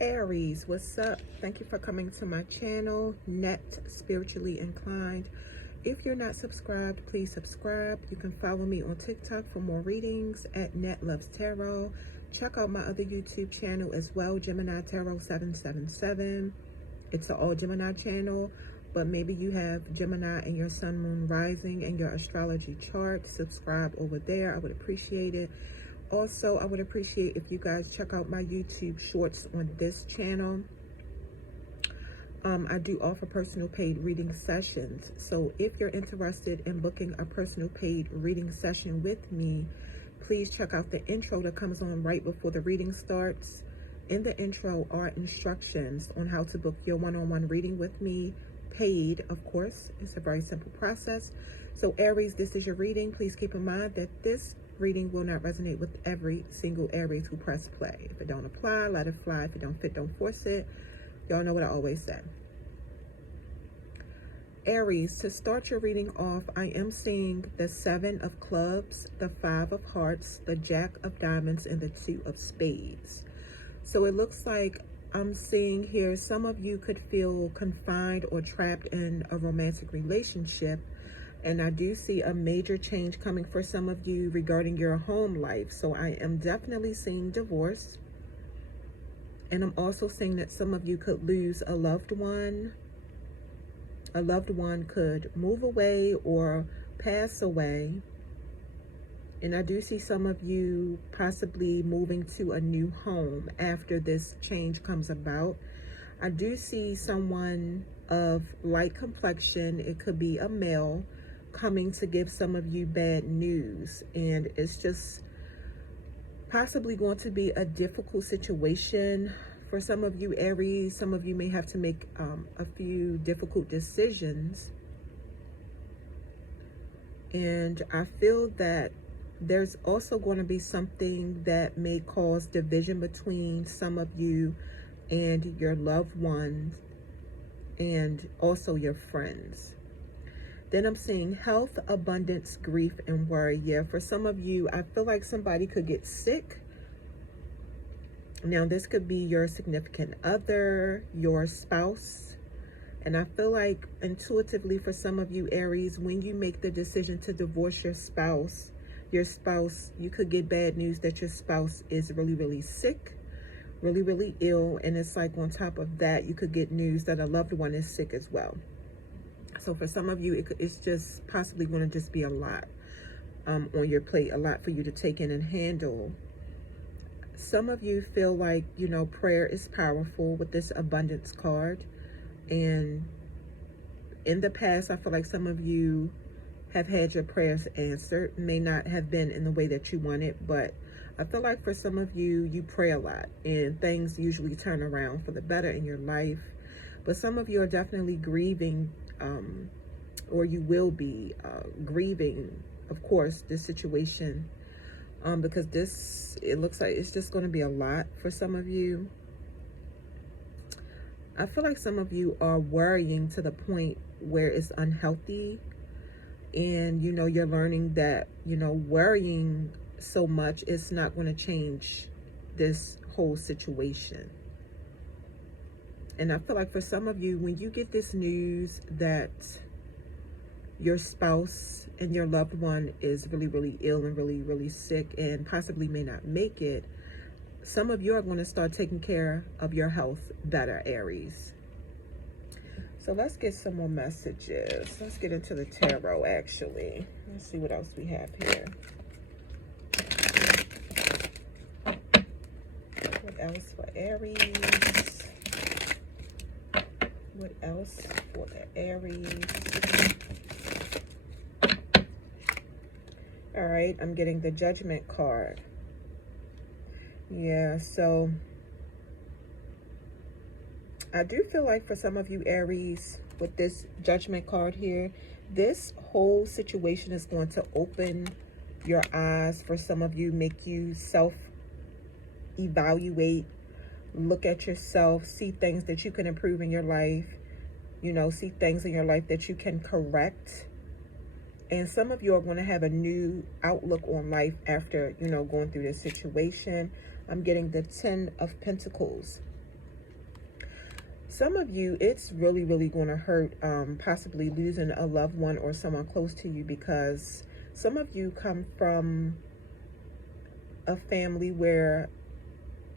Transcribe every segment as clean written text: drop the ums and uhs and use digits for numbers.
Aries, what's up? Thank you for coming to my channel, Net Spiritually Inclined. If you're not subscribed, please subscribe. You can follow me on TikTok for more readings at Net Loves Tarot. Check out my other YouTube channel as well, Gemini Tarot 777. It's an all Gemini channel, but maybe you have Gemini in your sun, moon, rising, and your astrology chart. Subscribe over there. I would appreciate it. Also, I would appreciate if you guys check out my YouTube shorts on this channel. I do offer personal paid reading sessions. So if you're interested in booking a personal paid reading session with me, please check out the intro that comes on right before the reading starts. In the intro are instructions on how to book your one-on-one reading with me, paid, of course. It's a very simple process. So Aries, this is your reading. Please keep in mind that this reading will not resonate with every single Aries who press play. If it don't apply, let it fly. If it don't fit, don't force it. Y'all know what I always say. Aries, to start your reading off, I am seeing the 7 of clubs, the 5 of hearts, the Jack of diamonds, and the 2 of spades. So it looks like I'm seeing here some of you could feel confined or trapped in a romantic relationship. And I do see a major change coming for some of you regarding your home life. So I am definitely seeing divorce. And I'm also seeing that some of you could lose a loved one. A loved one could move away or pass away. And I do see some of you possibly moving to a new home after this change comes about. I do see someone of light complexion. It could be a male coming to give some of you bad news, and it's just possibly going to be a difficult situation for some of you Aries. Some of you may have to make a few difficult decisions, and I feel that there's also going to be something that may cause division between some of you and your loved ones and also your friends. Then I'm seeing health, abundance, grief, and worry. Yeah, for some of you, I feel like somebody could get sick. Now, this could be your significant other, your spouse. And I feel like intuitively for some of you, Aries, when you make the decision to divorce your spouse, you could get bad news that your spouse is really, really sick, really, really ill. And it's like on top of that, you could get news that a loved one is sick as well. So for some of you, it's just possibly going to just be a lot on your plate, a lot for you to take in and handle. Some of you feel like, you know, prayer is powerful with this abundance card. And in the past, I feel like some of you have had your prayers answered. May not have been in the way that you wanted, but I feel like for some of you, you pray a lot and things usually turn around for the better in your life. But some of you are definitely grieving, or you will be grieving, of course, this situation, because it looks like it's just going to be a lot for some of you. I feel like some of you are worrying to the point where it's unhealthy, and you know, you're learning that, you know, worrying so much, it's not going to change this whole situation. And I feel like for some of you, when you get this news that your spouse and your loved one is really, really ill and really, really sick and possibly may not make it, some of you are going to start taking care of your health better, Aries. So let's get some more messages. Let's get into the tarot, actually. Let's see what else we have here. What else for Aries? What else for the Aries? All right, I'm getting the Judgment card. Yeah, so I do feel like for some of you Aries, with this Judgment card here, this whole situation is going to open your eyes for some of you, make you self-evaluate, look at yourself, see things that you can improve in your life, you know, see things in your life that you can correct. And some of you are going to have a new outlook on life after, you know, going through this situation. I'm getting the 10 of Pentacles. Some of you, it's really, really going to hurt, possibly losing a loved one or someone close to you, because some of you come from a family where,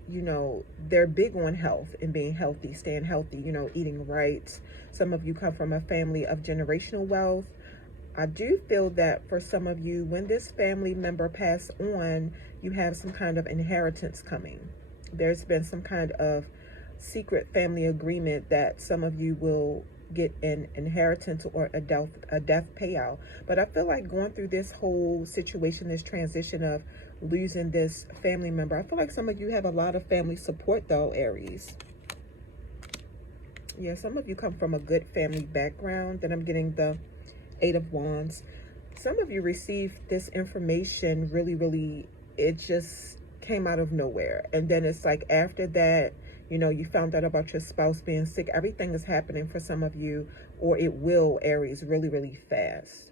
you know, they're big on health and being healthy, staying healthy, you know, eating right. Some of you come from a family of generational wealth. I do feel that for some of you, when this family member passed on, you have some kind of inheritance coming. There's been some kind of secret family agreement that some of you will get an inheritance or a death payout. But I feel like going through this whole situation, this transition of losing this family member, I feel like some of you have a lot of family support though, Aries. Yeah, some of you come from a good family background. Then I'm getting the Eight of Wands. Some of you received this information really, it just came out of nowhere. And then it's like after that, you know, you found out about your spouse being sick. Everything is happening for some of you, or it will, Aries, really fast.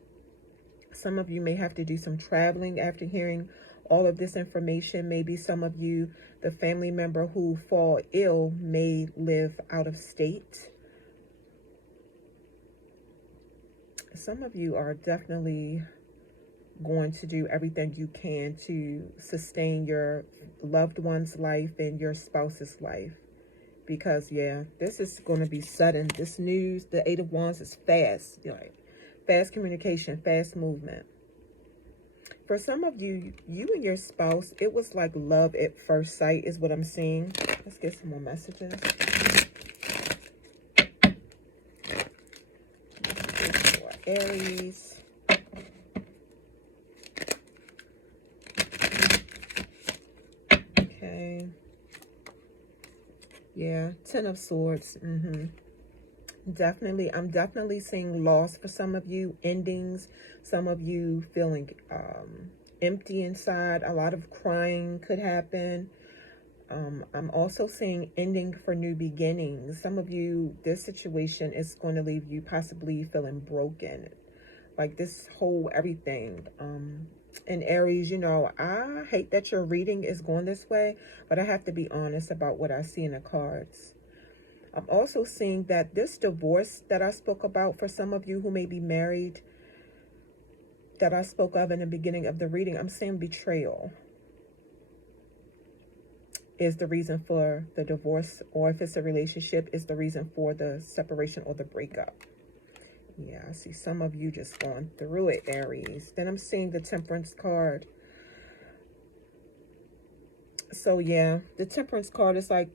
Some of you may have to do some traveling after hearing all of this information. Maybe some of you, the family member who fall ill, may live out of state. Some of you are definitely going to do everything you can to sustain your loved one's life and your spouse's life. Because, yeah, this is going to be sudden. This news, the Eight of Wands, is fast. Like, fast communication, fast movement. For some of you, you and your spouse, it was like love at first sight is what I'm seeing. Let's get some more messages. For Aries. Okay. Yeah, Ten of Swords. Definitely, I'm definitely seeing loss for some of you, endings. Some of you feeling empty inside. A lot of crying could happen. I'm also seeing ending for new beginnings. Some of you, this situation is going to leave you possibly feeling broken. Like this whole everything. And Aries, you know, I hate that your reading is going this way, but I have to be honest about what I see in the cards. I'm also seeing that this divorce that I spoke about for some of you who may be married, that I spoke of in the beginning of the reading, I'm seeing betrayal is the reason for the divorce, or if it's a relationship, is the reason for the separation or the breakup. Yeah, I see some of you just going through it, Aries. Then I'm seeing the Temperance card. So yeah, the Temperance card is like,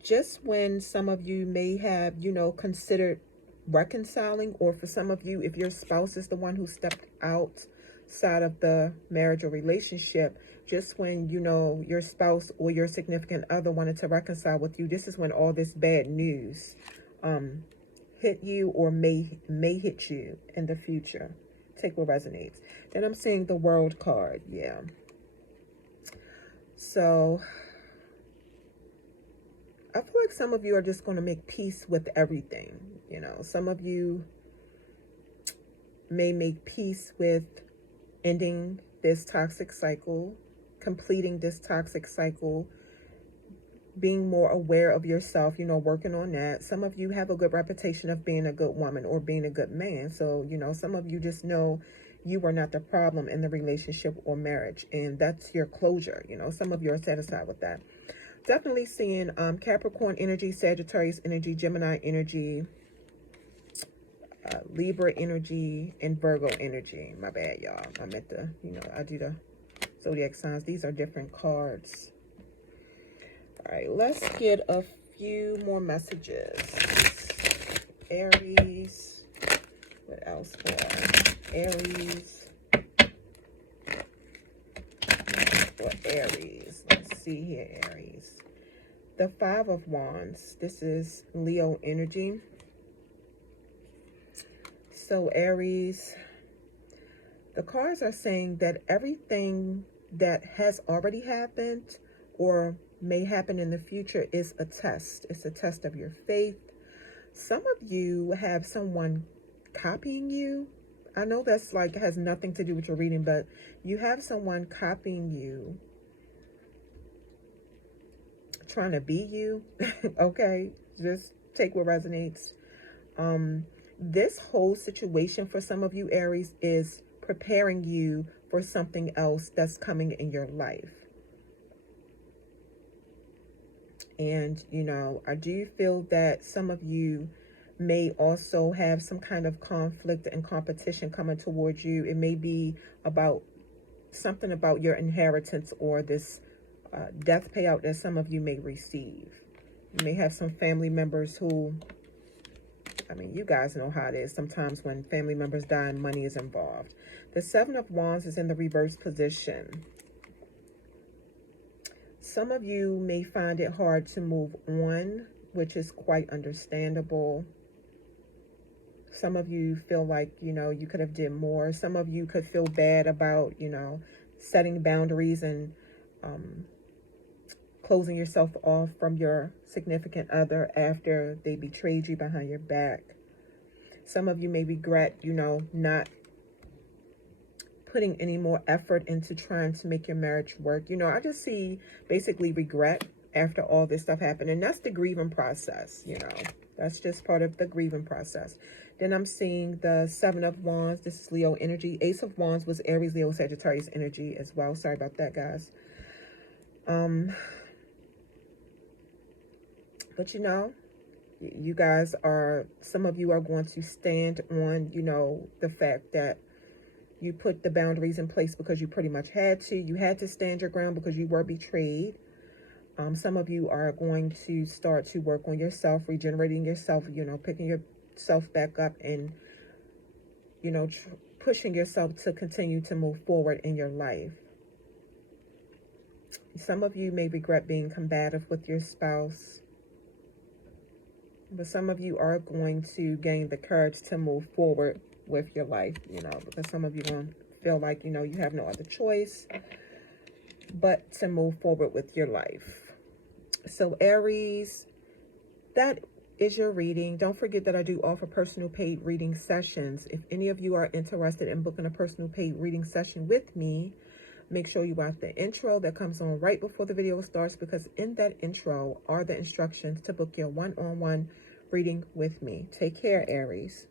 just when some of you may have, you know, considered reconciling, or for some of you, if your spouse is the one who stepped outside of the marriage or relationship, just when, you know, your spouse or your significant other wanted to reconcile with you, this is when all this bad news hit you, or may hit you in the future. Take what resonates. Then I'm seeing the World card. Yeah. So I feel like some of you are just going to make peace with everything. You know, some of you may make peace with ending this toxic cycle, completing this toxic cycle, being more aware of yourself, you know, working on that. Some of you have a good reputation of being a good woman or being a good man. So, you know, some of you just know you are not the problem in the relationship or marriage, and that's your closure. You know, some of you are satisfied with that. Definitely seeing Capricorn energy, Sagittarius energy, Gemini energy, Libra energy, and Virgo energy. My bad, y'all. I meant to, you know, I do the zodiac signs. These are different cards. All right, let's get a few more messages. Aries. What else for Aries? For Aries. Let's see here, Aries. The Five of Wands. This is Leo energy. So Aries, the cards are saying that everything that has already happened or may happen in the future is a test. It's a test of your faith. Some of you have someone copying you. I know that's like has nothing to do with your reading, but you have someone copying you, trying to be you. Okay, just Take what resonates. This whole situation for some of you, Aries, is preparing you for something else that's coming in your life. And, you know, I do feel that some of you may also have some kind of conflict and competition coming towards you. It may be about something about your inheritance or this death payout that some of you may receive. You may have some family members who, I mean, you guys know how it is sometimes when family members die and money is involved. The Seven of Wands is in the reverse position. Some of you may find it hard to move on, which is quite understandable. Some of you feel like, you know, you could have did more. Some of you could feel bad about, you know, setting boundaries and closing yourself off from your significant other after they betrayed you behind your back. Some of you may regret, you know, not putting any more effort into trying to make your marriage work. You know, I just see basically regret after all this stuff happened. And that's the grieving process, you know. That's just part of the grieving process. Then I'm seeing the Seven of Wands. This is Leo energy. Ace of Wands was Aries, Leo, Sagittarius energy as well. Sorry about that, guys. But, you know, you guys are, some of you are going to stand on, you know, the fact that you put the boundaries in place because you pretty much had to. You had to stand your ground because you were betrayed. Some of you are going to start to work on yourself, regenerating yourself, you know, picking yourself back up and, you know, pushing yourself to continue to move forward in your life. Some of you may regret being combative with your spouse. But some of you are going to gain the courage to move forward with your life, you know, because some of you going to feel like, you know, you have no other choice but to move forward with your life. So Aries, that is your reading. Don't forget that I do offer personal paid reading sessions. If any of you are interested in booking a personal paid reading session with me, make sure you watch the intro that comes on right before the video starts, because in that intro are the instructions to book your one-on-one reading with me. Take care, Aries.